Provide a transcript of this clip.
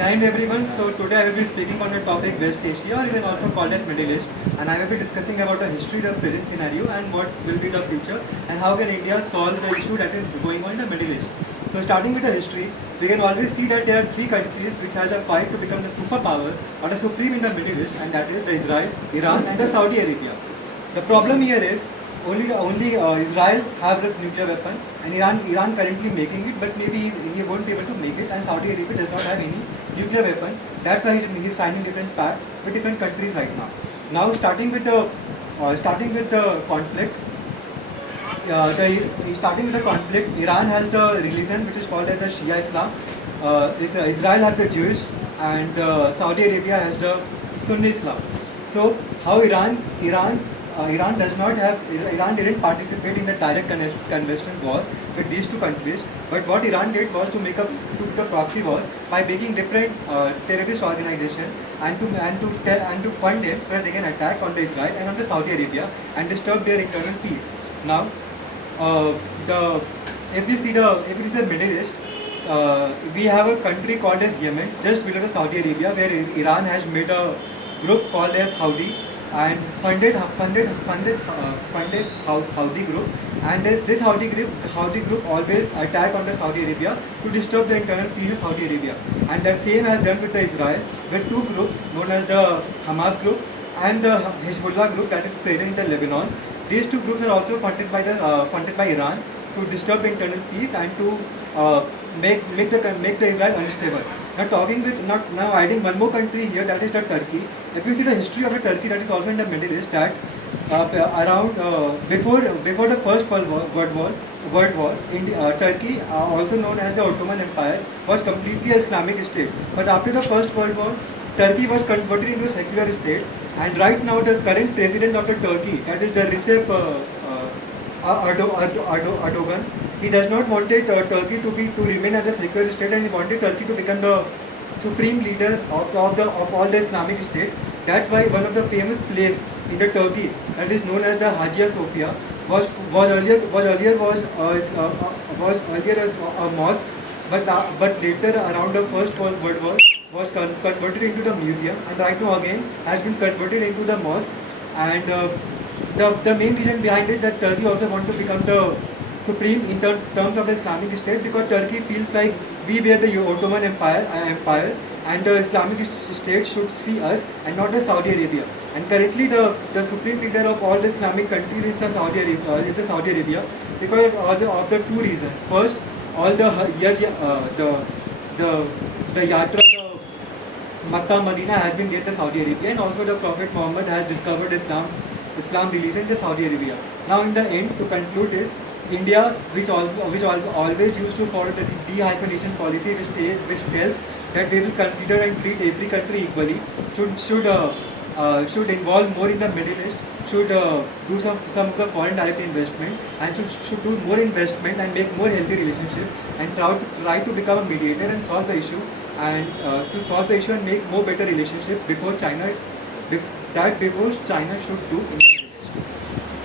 Hi everyone, so today I will be speaking on the topic West Asia, or even also called as Middle East, and I will be discussing about the history, the present scenario, and what will be the future, and how can India solve the issue that is going on in the Middle East. So starting with the history, we can always see that there are three countries which has a fight to become the superpower or the supreme in the Middle East, and that is the Israel, Iran, and the Saudi Arabia. The problem here is only Israel have this nuclear weapon, and Iran currently making it, but maybe he won't be able to make it, and Saudi Arabia does not have any nuclear weapon. That's why he's signing different pact with different countries right now. Now starting with the conflict. Starting with the conflict, Iran has the religion which is called as the Shia Islam. Israel has the Jewish, and Saudi Arabia has the Sunni Islam. So how Iran didn't participate in the direct conventional war with these two countries, but what Iran did was to make a proxy war by making different terrorist organizations and to fund them so that they can attack on the Israel and on the Saudi Arabia and disturb their internal peace. Now, if we see the Middle East, we have a country called as Yemen, just below the Saudi Arabia, where Iran has made a group called as Houthi and funded Houthi group, and this Houthi group always attack on the Saudi Arabia to disturb the internal peace of Saudi Arabia, and the same has done with the Israel with two groups known as the Hamas group and the Hezbollah group that is present in the Lebanon. These two groups are also funded by Iran to disturb the internal peace and to make the Israel unstable. Now adding one more country here, that is the Turkey. If you see the history of the Turkey, that is also in the Middle East, that before the First World War, Turkey, also known as the Ottoman Empire, was completely an Islamic state. But after the First World War, Turkey was converted into a secular state, and right now the current president of the Turkey, that is the Recep Erdogan, he does not wanted Turkey to remain as a secular state, and he wanted Turkey to become the supreme leader of all the Islamic states. That's why one of the famous place in the Turkey that is known as the Hagia Sophia was earlier a mosque, but later around the First World War was converted into the museum, and right now again has been converted into the mosque. And the main reason behind it is that Turkey also wants to become the supreme in terms of the Islamic State, because Turkey feels like we were the Ottoman Empire, and the Islamic State should see us and not the Saudi Arabia. And currently the supreme leader of all the Islamic countries is the Saudi Arabia, because of the two reasons. First, all the yatra, the Makkah Medina has been there to Saudi Arabia, and also the Prophet Muhammad has discovered Islam religion in Saudi Arabia. Now in the end, to conclude this, India, which always used to follow the de-hyphenation policy, which tells that we will consider and treat every country equally, should involve more in the Middle East, should do some of the foreign direct investment, and should do more investment and make more healthy relationship, and try to become a mediator and solve the issue, and to solve the issue and make more better relationship before China should do in the